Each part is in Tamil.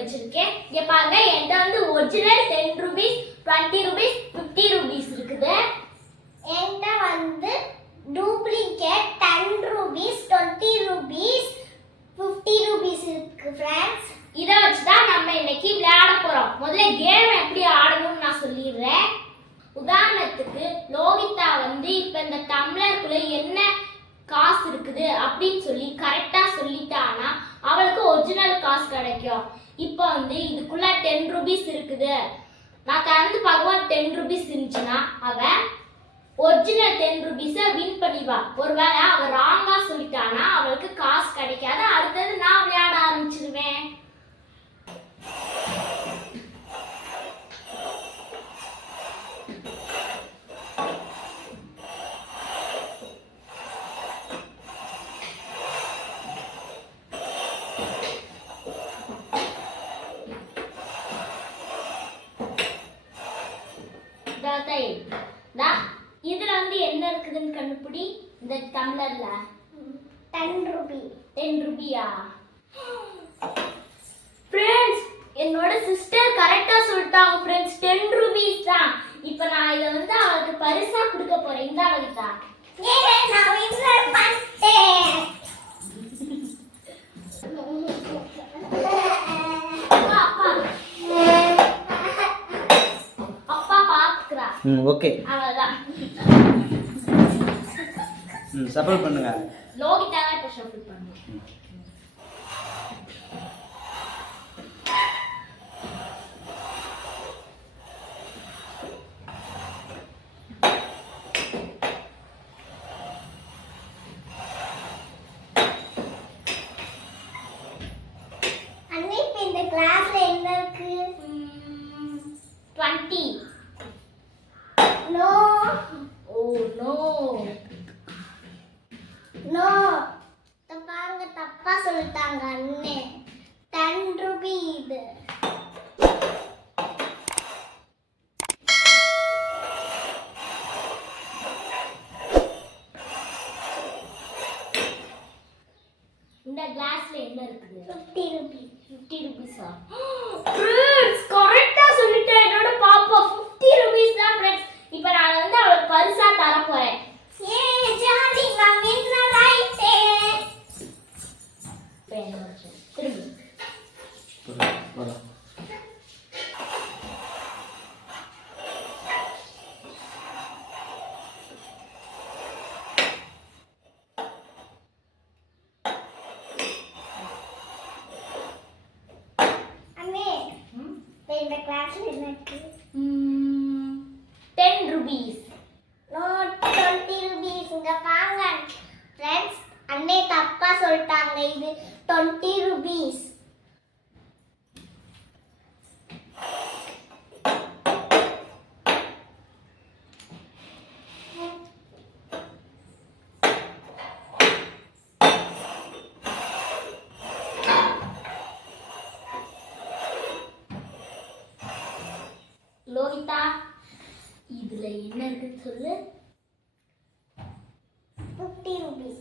வச்சிருக்கேன். இங்க பாருங்க, என்கிட்ட வந்து ஒரிஜினல் 10 rupees, 20 rupees, 50 rupees இருக்குது. என்கிட்ட வந்து டூப்ளிகேட் 10 rupees, 20 rupees, 50 rupees இருக்கு फ्रेंड्स. இத வச்சு தான் நம்ம இன்னைக்கு விளையாட போறோம். முதல்ல கேம் எப்படி ஆடணும்னு நான் சொல்லிடுறேன். உதாரணத்துக்கு லோகிதா வந்து இப்ப இந்த டம்ளருக்குள்ள என்ன காசு இருக்குது அப்படின்னு சொல்லி கரெக்டா சொல்லிட்டானா அவளுக்கு ஒரிஜினல் காசு கிடைக்கும். இப்போ வந்து இதுக்குள்ள 10 rupees இருக்குது, நான் திறந்து பார்க்கும்போது 10 rupees இருந்துச்சுன்னா அவன் ஒரிஜினல் 10 rupees வின் பண்ணிவா. ஒருவேளை அவ ராங்கா சொல்லிட்டானா அவளுக்கு காசு கிடைக்காது. அடுத்தது நான் விளையாட ஆரம்பிச்சிருவேன். இதுல வந்து என்ன இருக்குதுன்னு கண்டுபிடி. இந்த டம்ளர்ல 10 rupees. 10 ரூபியா? ஃப்ரெண்ட்ஸ், என்னோட சிஸ்டர் கரெக்டா சொல்லிட்டாங்க ஃப்ரெண்ட்ஸ், 10 rupees தான். இப்போ நான் இத வந்து அவளுக்கு பரிசா கொடுக்க போறேன். இந்த லலிதா, நான் வின்னர் பண்ணிட்டேன். அப்பா பாத்துக்கறா. ஓகே, அவ்வளவுதான். சப்போர்ட் பண்ணுங்க. லோகிதா இப்ப ஷஃபிள் பண்ணு. அண்ணே, இப்ப இந்த கிளாஸ்ல என்ன இருக்கு? 20. No oh no. நோ, தப்பாங்க, தப்பா சொல்லிட்டாங்க அண்ணே. 10 rupees இது. இந்த கிளாஸ்ல என்ன இருக்குது? 50 rupees. 50 rupees-ஆ? ஃப்ரெண்ட்ஸ், கரெக்ட்டா சொல்லிட்டேன். என்னோட பாப்பா 50 rupees தான் ஃப்ரெண்ட்ஸ். இப்போ நான் வந்து அவளுக்கு பரிசா தர போறேன். ஏ ஜாலி, நான் வின்னர் ஆயிட்டேன். திரும்பி அண்ணே, இப்ப இந்த கிளாஸ்ல என்ன இருக்கு? 10 rupees. No, 20 rupees. இங்க பாருங்க ஃப்ரெண்ட்ஸ், அண்ணே தப்பா சொல்லிட்டாங்க. இது 20 rupees. லோகிதா, இதுல என்ன இருக்குன்னு சொல்லு. 50 rupees.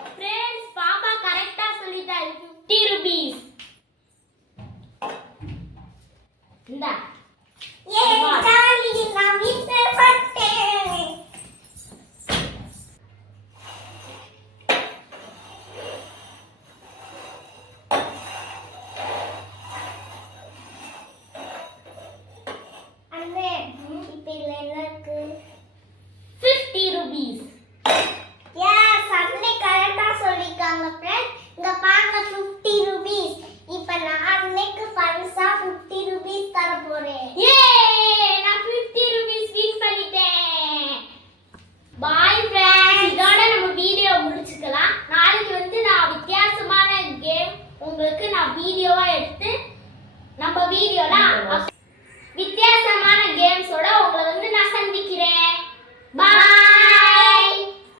ஃப்ரெண்ட்ஸ், பாப்பா கரெக்ட்டா சொல்லிட்டா. இது 50 rupees. இந்தா. ஏ ஜாலி, நான் வின்னர் பண்ணிட்டேன். அண்ணே, இப்ப இதுல என்ன இருக்கு? 50 rupees. Yes, அண்ணே கரெக்டா சொல்லிருக்காங்க ஃப்ரெண்ட்ஸ். இங்க பாருங்க 50 rupees. இப்ப நான் அன்னைக்கு பரிசா 50 rupees தர போறேன். ஏ, நான் 50 rupees வின் பண்ணிட்டேன். பாய் ஃப்ரெண்ட்ஸ், இதோட நம்ம வீடியோ முடிச்சுக்கலாம். நாளைக்கு வந்து நான் வித்தியாசமான கேம் உங்களுக்கு நான் வீடியோவா எடுத்து நம்ம வீடியோல